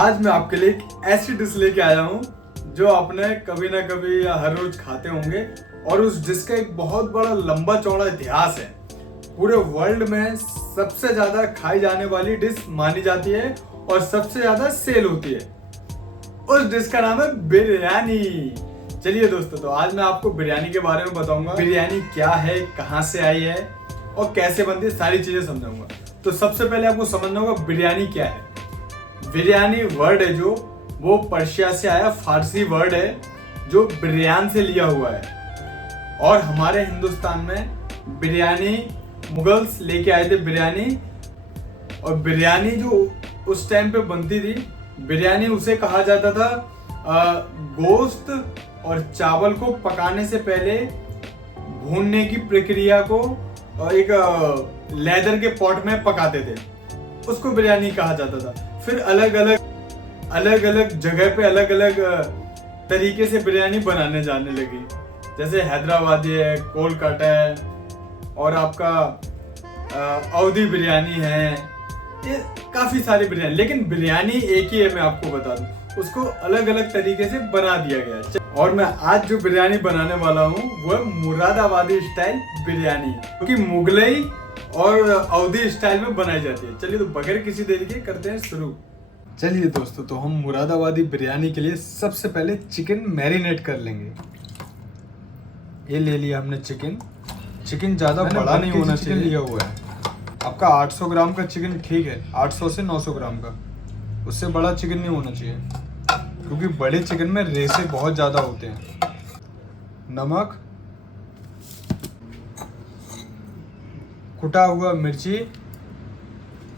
आज मैं आपके लिए एक ऐसी डिश लेके आया हूँ जो आपने कभी ना कभी या हर रोज खाते होंगे और उस डिश का एक बहुत बड़ा लंबा चौड़ा इतिहास है। पूरे वर्ल्ड में सबसे ज्यादा खाई जाने वाली डिश मानी जाती है और सबसे ज्यादा सेल होती है। उस डिश का नाम है बिरयानी। चलिए दोस्तों, तो आज मैं आपको बिरयानी के बारे में बताऊंगा। बिरयानी क्या है, कहाँ से आई है और कैसे बनती है, सारी चीजें समझाऊंगा। तो सबसे पहले आपको समझना होगा बिरयानी क्या है। बिरयानी वर्ड है जो वो पर्शिया से आया फारसी वर्ड है जो बिरयान से लिया हुआ है। और हमारे हिंदुस्तान में बिरयानी मुगल्स लेके आए थे बिरयानी। और बिरयानी जो उस टाइम पे बनती थी, बिरयानी उसे कहा जाता था गोश्त और चावल को पकाने से पहले भूनने की प्रक्रिया को एक लेदर के पॉट में पकाते थे, उसको बिरयानी कहा जाता था। फिर अलग अलग जगह पे अलग अलग तरीके से बिरयानी बनाने जाने लगी, जैसे हैदराबादी है, कोलकाता है और आपका अवधी बिरयानी है। ये काफी सारी बिरयानी, लेकिन बिरयानी एक ही है। मैं आपको बता दूं, उसको अलग अलग तरीके से बना दिया गया है। और मैं आज जो बिरयानी बनाने वाला हूँ वो है मुरादाबादी स्टाइल बिरयानी, क्योंकि मुगलई और अवधी स्टाइल में बनाई जाती है। चलिए तो बगैर किसी देरी के करते हैं शुरू। चलिए दोस्तों, तो हम मुरादाबादी बिरयानी के लिए सबसे पहले चिकन मैरिनेट कर लेंगे। ये ले लिया हमने चिकन ज्यादा बड़ा नहीं होना चाहिए। लिया हुआ है आपका 800 ग्राम का चिकन, ठीक है, 800 से 900 ग्राम का, उससे बड़ा चिकन नहीं होना चाहिए क्योंकि बड़े चिकन में रेशे बहुत ज्यादा होते हैं। नमक, कुटा हुआ मिर्ची,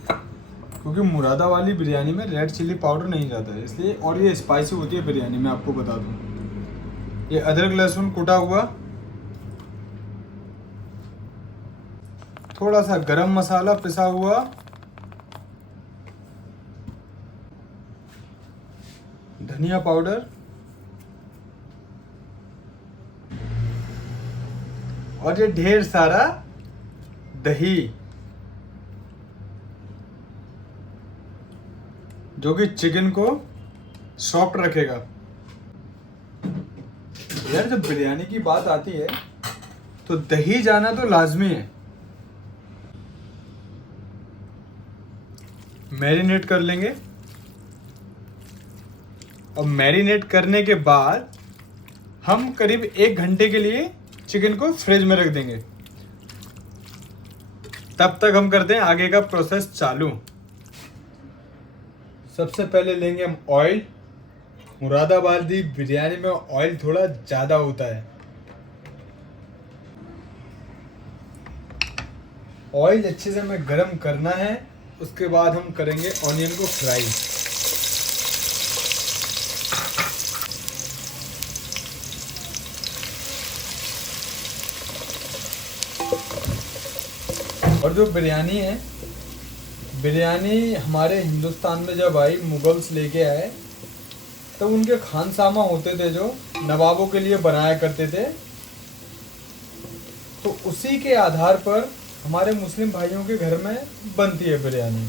क्योंकि मुरादाबादी बिरयानी में रेड चिल्ली पाउडर नहीं जाता है इसलिए, और ये स्पाइसी होती है बिरयानी, मैं आपको बता दूं। ये अदरक लहसुन कुटा हुआ, थोड़ा सा गरम मसाला पिसा हुआ, धनिया पाउडर और ये ढेर सारा दही, जो कि चिकन को सॉफ्ट रखेगा। यार जब बिरयानी की बात आती है तो दही जाना तो लाजमी है। मैरिनेट कर लेंगे और मैरिनेट करने के बाद हम करीब 1 घंटे के लिए चिकन को फ्रिज में रख देंगे। तब तक हम करते हैं आगे का प्रोसेस चालू। सबसे पहले लेंगे हम ऑयल। मुरादाबादी बिरयानी में ऑयल थोड़ा ज्यादा होता है। ऑयल अच्छे से हमें गरम करना है, उसके बाद हम करेंगे ऑनियन को फ्राई। और जो बिरयानी है, बिरयानी हमारे हिंदुस्तान में जब आई, मुगल्स लेके आए, तो उनके खानसामा होते थे जो नवाबों के लिए बनाया करते थे। तो उसी के आधार पर हमारे मुस्लिम भाइयों के घर में बनती है बिरयानी,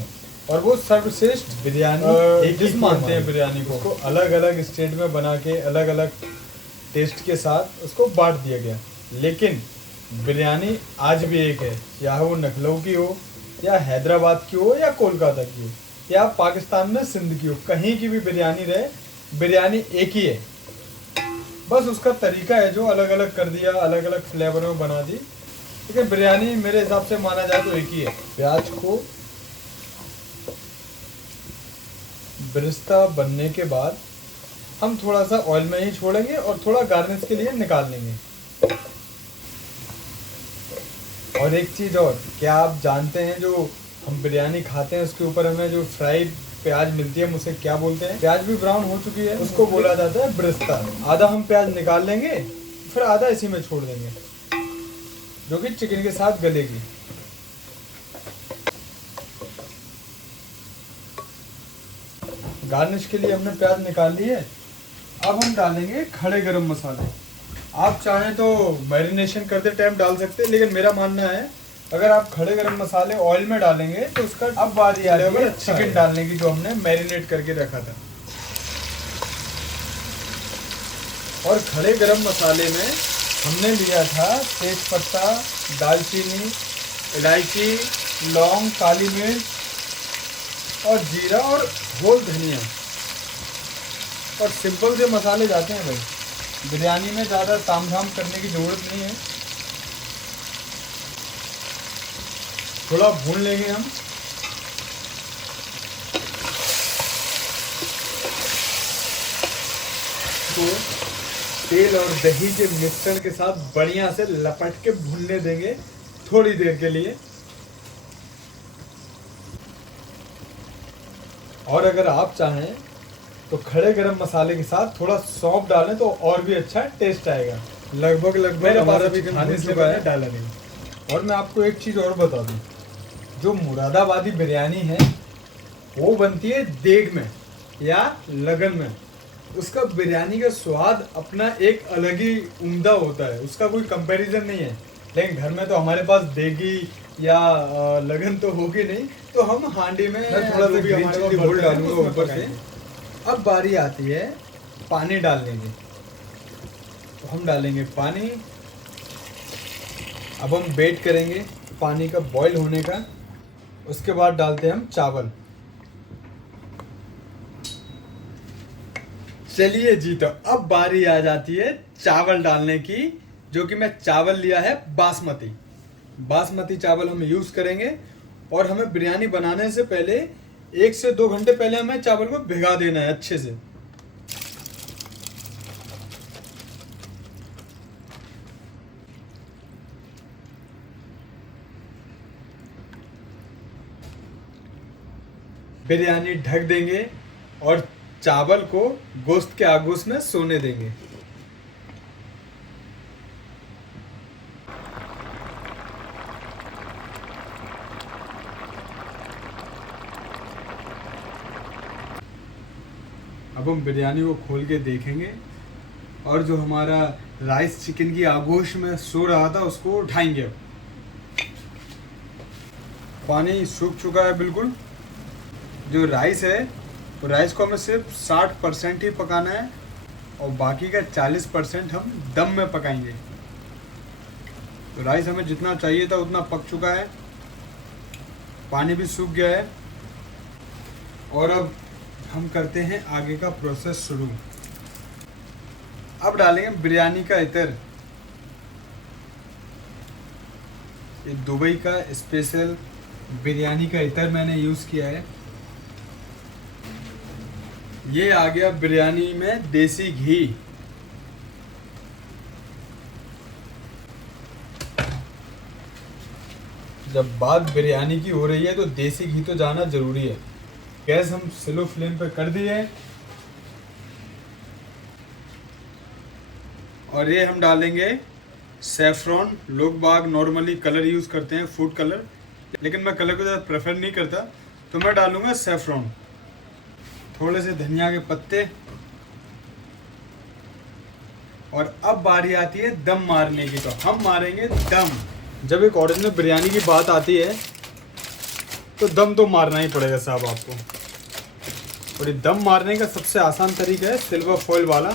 और वो सर्वश्रेष्ठ बिरयानी एक ही मानते हैं बिरयानी को। अलग अलग स्टेट में बना के अलग अलग टेस्ट के साथ उसको बांट दिया गया, लेकिन बिरयानी आज भी एक है। या वो लखनऊ की हो या हैदराबाद की हो या कोलकाता की हो या पाकिस्तान में सिंध की हो, कहीं की भी बिरयानी रहे, बिरयानी एक ही है। बस उसका तरीका है जो अलग अलग कर दिया, अलग अलग फ्लेवर में बना दी, लेकिन बिरयानी मेरे हिसाब से माना जाए तो एक ही है। प्याज को बिरस्ता बनने के बाद हम थोड़ा सा ऑयल में ही छोड़ेंगे और थोड़ा गार्निश के लिए निकाल लेंगे। और एक चीज और, क्या आप जानते हैं जो हम बिरयानी खाते हैं उसके ऊपर हमें जो फ्राइड प्याज मिलती है, हम उसे क्या बोलते हैं? प्याज भी ब्राउन हो चुकी है, उसको बोला जाता है बिरस्ता। आधा हम प्याज निकाल लेंगे, फिर आधा इसी में छोड़ देंगे, जो कि चिकन के साथ गलेगी। गार्निश के लिए हमने प्याज निकाल ली है। अब हम डालेंगे खड़े गरम मसाले। आप चाहें तो मैरिनेशन करते टाइम डाल सकते हैं, लेकिन मेरा मानना है अगर आप खड़े गरम मसाले ऑयल में डालेंगे तो उसका अब बारी आ रही है चिकन डालने की, जो हमने मैरिनेट करके रखा था। और खड़े गरम मसाले में हमने लिया था तेज पत्ता, दालचीनी, इलायची, लौंग, काली मिर्च और जीरा और होल धनिया। और सिंपल से मसाले जाते हैं भाई, बिरयानी में ज़्यादा तामझाम करने की ज़रूरत नहीं है। थोड़ा भून लेंगे हम। तो तेल और दही के मिश्रण के साथ बढ़िया से लपट के भूनने देंगे थोड़ी देर के लिए। और अगर आप चाहें तो खड़े गरम मसाले के साथ थोड़ा सौंफ डालें तो और भी अच्छा टेस्ट आएगा। लगभग हमारा भी खाने से पहले डाला नहीं। और मैं आपको एक चीज़ और बता दूं, जो मुरादाबादी बिरयानी है वो बनती है देग में या लगन में। उसका बिरयानी का स्वाद अपना एक अलग ही उम्दा होता है, उसका कोई कंपैरिजन नहीं है। लेकिन घर में तो हमारे पास देगी या लगन तो होगी नहीं, तो हम हांडी में थोड़ा सा ग्रीन चिली घोल डालूंगा ऊपर से। अब बारी आती है पानी डालने की, तो हम डालेंगे पानी। अब हम वेट करेंगे पानी का बॉईल होने का। उसके बाद डालते हैं हम चावल। चलिए जी, तो अब बारी आ जाती है चावल डालने की, जो कि मैं चावल लिया है बासमती चावल हम यूज करेंगे। और हमें बिरयानी बनाने से पहले 1 से 2 घंटे पहले हमें चावल को भिगा देना है अच्छे से। बिरयानी ढक देंगे और चावल को गोश्त के आगोश में सोने देंगे। अब हम बिरयानी को खोल के देखेंगे और जो हमारा राइस चिकन की आगोश में सो रहा था उसको उठाएंगे। पानी सूख चुका है बिल्कुल। जो राइस है तो राइस को हमें सिर्फ 60% ही पकाना है और बाकी का 40% हम दम में पकाएंगे। तो राइस हमें जितना चाहिए था उतना पक चुका है, पानी भी सूख गया है। और अब हम करते हैं आगे का प्रोसेस शुरू। अब डालेंगे बिरयानी का इत्र। ये दुबई का स्पेशल बिरयानी का इत्र मैंने यूज़ किया है। ये आ गया बिरयानी में देसी घी। जब बात बिरयानी की हो रही है तो देसी घी तो जाना जरूरी है। गैस हम स्लो फ्लेम पे कर दिए और ये हम डालेंगे सैफरॉन। लोग बाग नॉर्मली कलर यूज़ करते हैं, फूड कलर, लेकिन मैं कलर को ज़्यादा प्रेफर नहीं करता, तो मैं डालूंगा सैफरॉन। थोड़े से धनिया के पत्ते। और अब बारी आती है दम मारने की, तो हम मारेंगे दम। जब एक ओरिजिनल बिरयानी की बात आती है तो दम तो मारना ही पड़ेगा साहब आपको। और ये दम मारने का सबसे आसान तरीका है सिल्वर फॉइल वाला,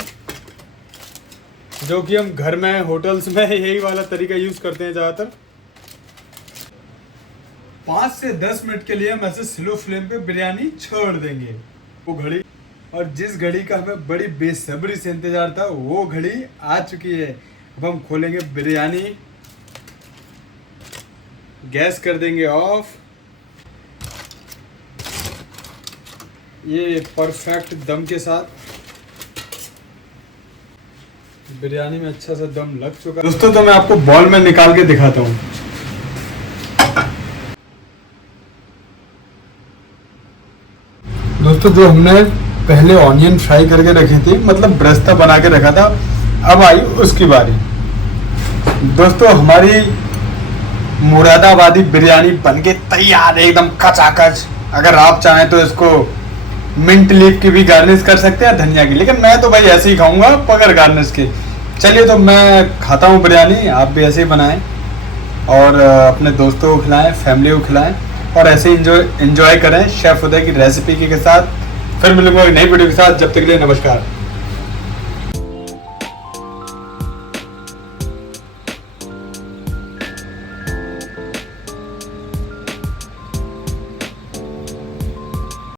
जो कि हम घर में होटल्स में यही वाला तरीका यूज़ करते हैं ज़्यादातर। 5 से 10 मिनट के लिए हम ऐसे स्लो फ्लेम पे बिरयानी छोड़ देंगे। वो घड़ी, और जिस घड़ी का हमें बड़ी बेसब्री से इंतजार था वो घड़ी आ चुकी है। अब हम खोलेंगे बिरयानी, गैस कर देंगे ऑफ। ये परफेक्ट दम के साथ बिरयानी में अच्छा सा दम लग चुका है। दोस्तों तो मैं आपको बॉल में निकाल के दिखाता हूँ। दोस्तों जो हमने पहले ऑनियन फ्राई करके रखी थी, मतलब ब्रेस्ता बना के रखा था, अब आई उसकी बारी। दोस्तों हमारी मुरादाबादी बिरयानी बनके तैयार है एकदम कचाकच। अगर आप चाहें तो इसको मिंट लीफ की भी गार्निश कर सकते हैं, धनिया की, लेकिन मैं तो भाई ऐसे ही खाऊंगा बगैर गार्निश के। चलिए तो मैं खाता हूँ बिरयानी, आप भी ऐसे ही बनाएं। और अपने दोस्तों को खिलाएं, फैमिली को खिलाएं और ऐसे एंजॉय करें शेफ उदय की रेसिपी के साथ। फिर मिलूंगा एक नई वीडियो के साथ, जब तक के लिए नमस्कार।